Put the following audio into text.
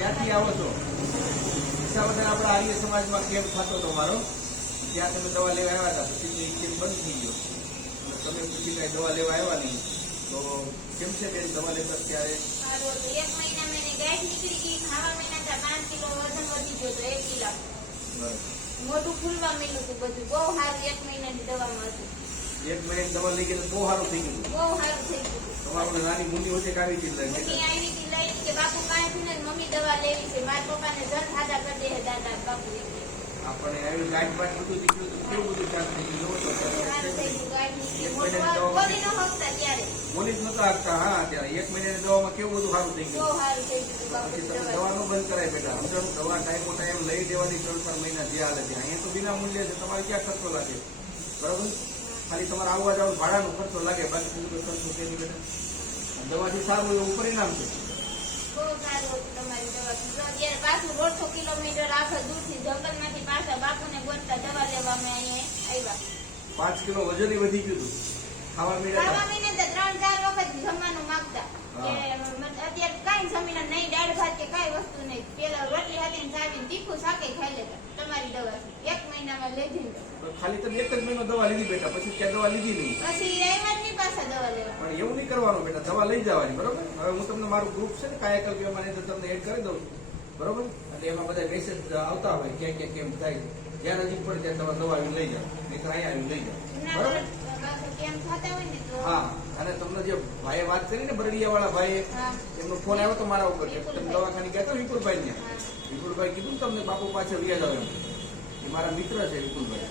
ક્યાંથી આવો છો? વિસાવદર આપણા આર્ય સમાજમાં કેમ્પ થતો હતો મારો, ત્યાં તમે દવા લેવા આવ્યા હતા, પછી એ કેમ્પ બંધ થઈ ગયો. તમે પછી કઈ દવા લેવા આવ્યા નહીં, તો કેમ છે બેન દવા લેતા ત્યારે? 1 મહિના મેં ગાંઠ નીકળી ગઈ, ખાવા મહિના 5 કિલો વજન વધી ગયો તો 1 કિલો. મોટું ફૂલવા મળ્યું હતું બધું, બહુ સારું 1 મહિનાની દવામાં હતું. 1 મહિનાની દવા લઈ ગઈ બહુ સારું થઈ ગયું. બહુ સારું થઈ ગયું. તમારું નાની મુંડી વચ્ચે આવી હતી લઈ કે બાપુ પાસેથી ને મમ્મી દવા લેવી છે, મારા પપ્પાને જન સાજા કરી દે દાદા બાપુ. આપણે આવી ગાંઠ બાટ બધું નીકળ્યું હતું, કેવું બધું ચાલુ થઈ ગયું? બોલી જ નતા આપતા. હા, ત્યારે 1 મહિનાની દવામાં કેવું બધું સારું થઈ ગયું. પછી તમે દવા નો બંધ કરાય બેટા, સમજાણું? દવા ટાઈમો ટાઈમ લઈ દેવાની 3-4 મહિના જે હાલે છે. અહીંયા તો વિના મૂલ્ય છે, તમારે ક્યાં ખર્ચો લાગે? બરાબર, ખાલી તમારે આવવા જવાનું ભાડાનો ખર્ચો લાગે, બાકી બધું ખર્ચો છે નહીં બેટા. દવાથી સારું એવું પરિણામ છે. બહુ સારું હતું તમારી દવા. પાછું 150 કિલોમીટર આખા દૂરથી જંગલમાંથી પાછા બાપુને ગોતતા દવા લેવા અમે અહીંયા આવ્યા. 5 કિલો વજન વધી ગયું હતું. ખાવા મળ્યા 3-4 વખત જમવાનું માંગતા. અત્યારે કઈ જમીન નહીં, દાળ ભાત કે કઈ વસ્તુ નહીં. પેલા રોટલી હતી ને ચાવી તીખું શાકે ખાઈ લેતા તમારી દવાથી. 1 મહિનામાં લીધી. ખાલી તમે 1 જ મહિનો દવા લીધી બેટા, પછી ક્યાં દવા લીધી નહીં. પછી આવ્યા જ નહીં પાછા દવા લેવા. પણ એવું નહીં કરવાનું બેટા, દવા લઈ જવાની. બરોબર, હવે હું તમને મારું ગ્રુપ છે ને કાયાકલ્પ એમાં તો તમને એડ કરી દઉં છું. બરોબર, એટલે એમાં બધા મેસેજ આવતા હોય ક્યાં ક્યાં કેમ થાય. જ્યાં નજીક પડે ત્યાં તમે દવા આવીને લઈ જાઓ, નહીં તો અહીંયા આવીને લઈ જાઓ. બરોબર, હા. અને તમને જે ભાઈએ વાત કરી ને બરડિયા વાળા ભાઈ, એમનો ફોન આવ્યો તો મારા ઉપર, તમે દવાખાને ગયા તો વિપુલભાઈ ને. વિપુલભાઈ કીધું ને તમને બાપુ પાછળ વ્યા જાવ એમ. એ મારા મિત્ર છે વિપુલભાઈ.